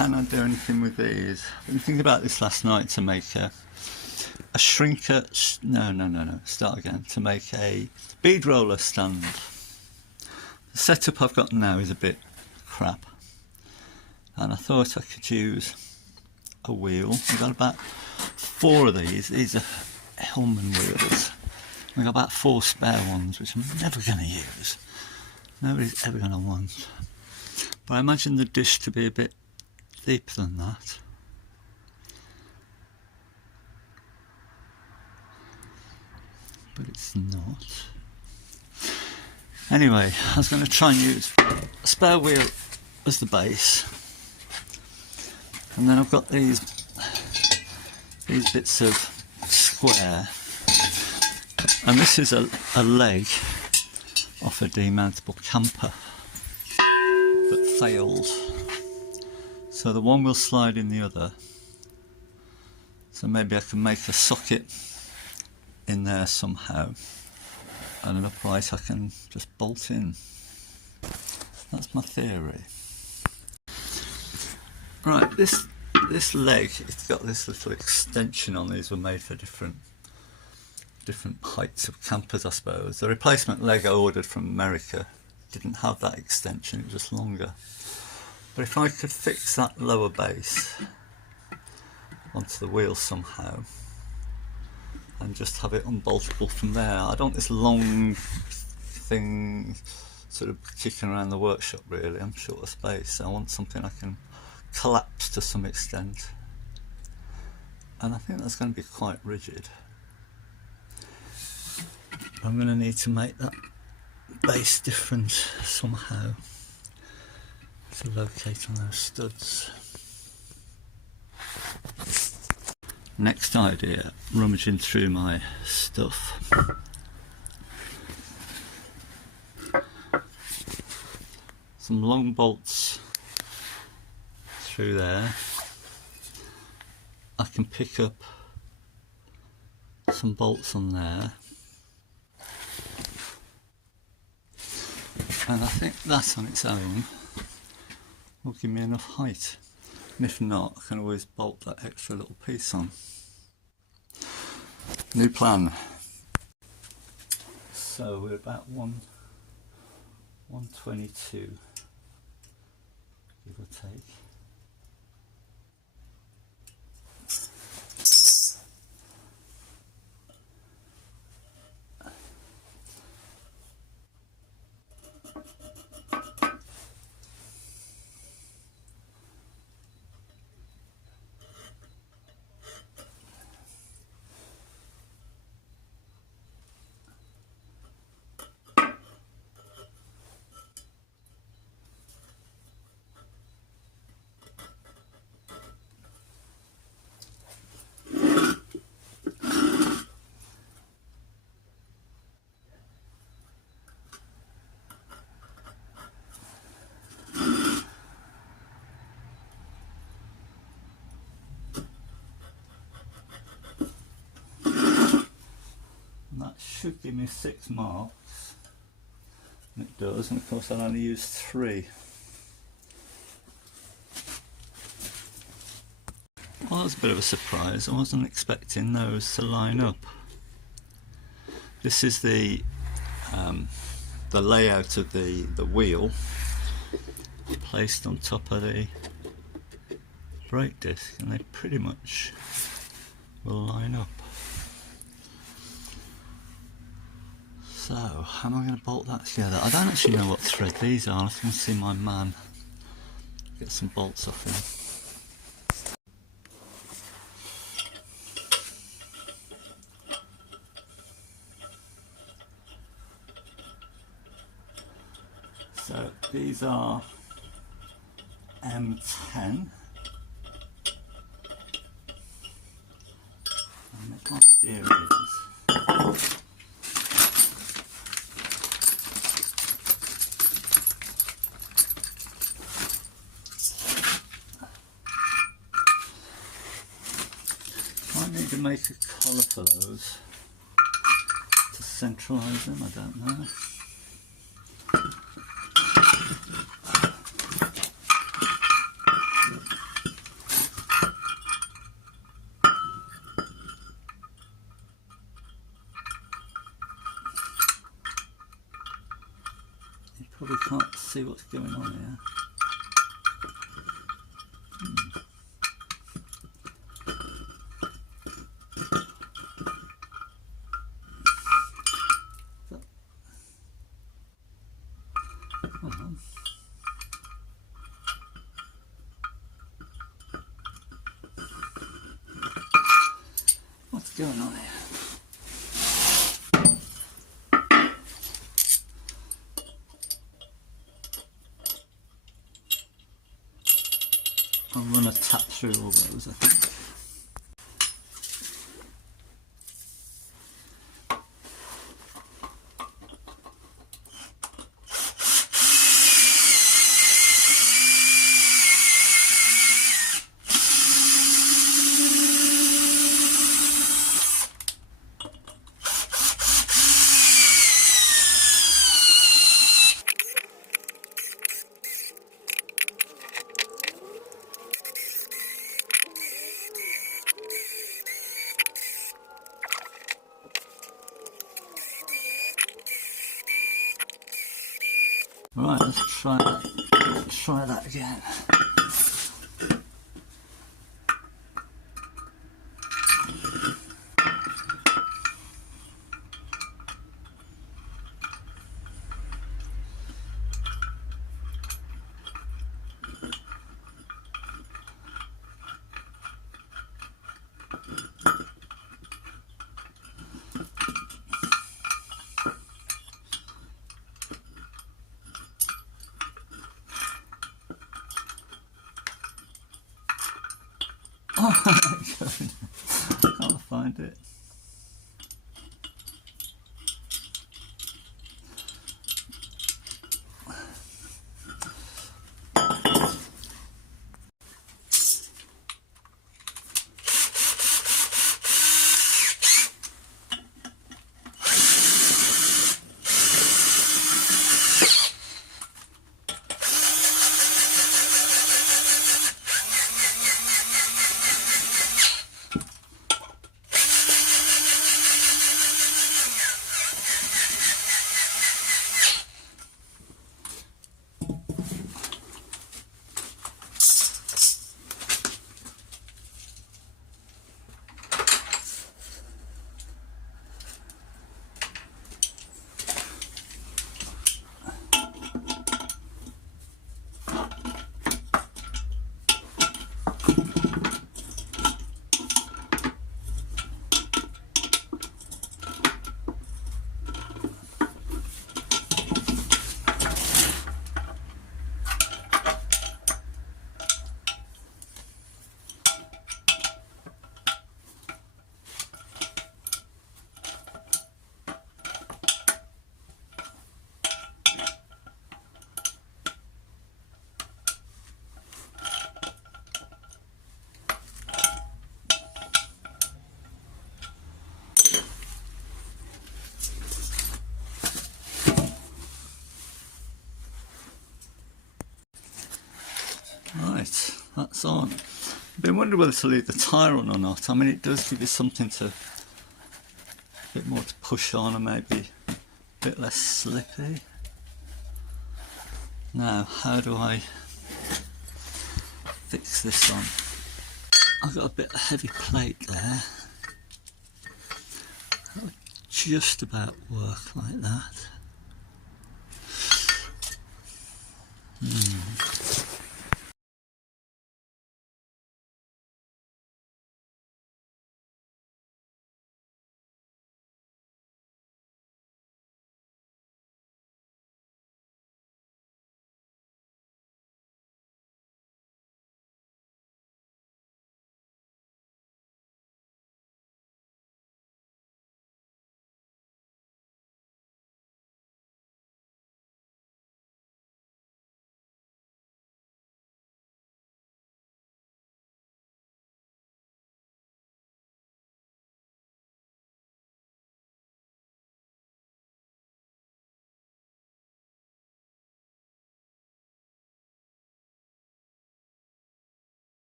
can I do anything with these? I've been thinking about this last night to make a shrinker, start again, to make a bead roller stand. The setup I've got now is a bit crap, and I thought I could use a wheel. I've got about 4 of these are Hellman wheels. I've got about 4 spare ones, which I'm never going to use. Nobody's ever going to want. But I imagine the dish to be a bit deeper than that. But it's not. Anyway, I was going to try and use a spare wheel as the base. And then I've got these bits of square. And this is a leg off a demountable camper that failed. So the one will slide in the other. So maybe I can make a socket in there somehow, and an upright I can just bolt in. That's my theory. Right, this leg, it's got this little extension on. These were made for different heights of campers, I suppose. The replacement leg I ordered from America didn't have that extension, it was just longer. But if I could fix that lower base onto the wheel somehow and just have it unboltable from there. I don't want this long thing sort of kicking around the workshop really. I'm short of space. I want something I can collapse to some extent. And I think that's going to be quite rigid. I'm going to need to make that base different somehow to locate on those studs. Next idea, rummaging through my stuff. Some long bolts through there. I can pick up some bolts on there. And I think that on its own will give me enough height. And if not, I can always bolt that extra little piece on. New plan. So we're about 122, give or take. That should give me 6 marks, and it does, and of course I'll only use 3. Well, that's a bit of a surprise. I wasn't expecting those to line up. This is the layout of the wheel placed on top of the brake disc, and they pretty much will line up. So, how am I going to bolt that together? I don't actually know what thread these are. I can see my man get some bolts off him. So, these are M10. And the idea is I need to make a collar for those to centralise them, I don't know. see what's going on here. What's going on here? I'm going to tap through all those, I think. Right, let's try that. Try that again. Oh, can't find it. Right, that's on. I've been wondering whether to leave the tyre on or not. I mean, it does give you something to, a bit more to push on and maybe a bit less slippy. Now, how do I fix this on? I've got a bit of heavy plate there. That would just about work like that.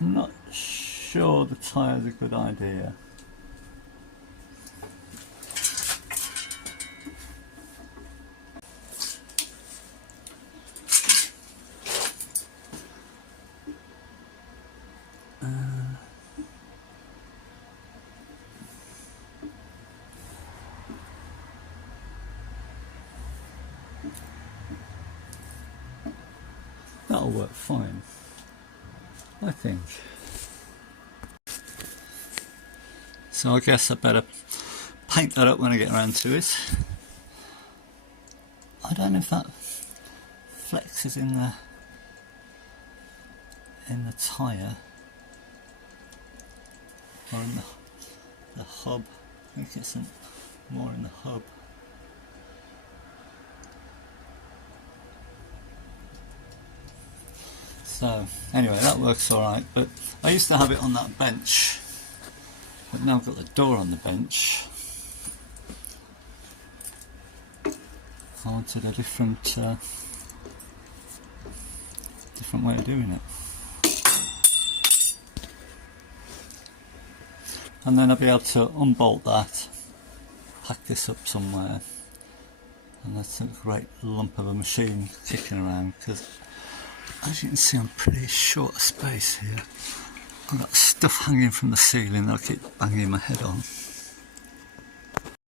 I'm not sure the tyre's a good idea. That'll work fine, I think. So I guess I better paint that up when I get around to it. I don't know if that flexes in the tyre or in the hub. I think it's more in the hub. So anyway, that works alright, but I used to have it on that bench, but now I've got the door on the bench. I wanted a different way of doing it. And then I'll be able to unbolt that, pack this up somewhere, and that's a great lump of a machine kicking around, because as you can see I'm pretty short of space here. I've got stuff hanging from the ceiling that I keep banging my head on.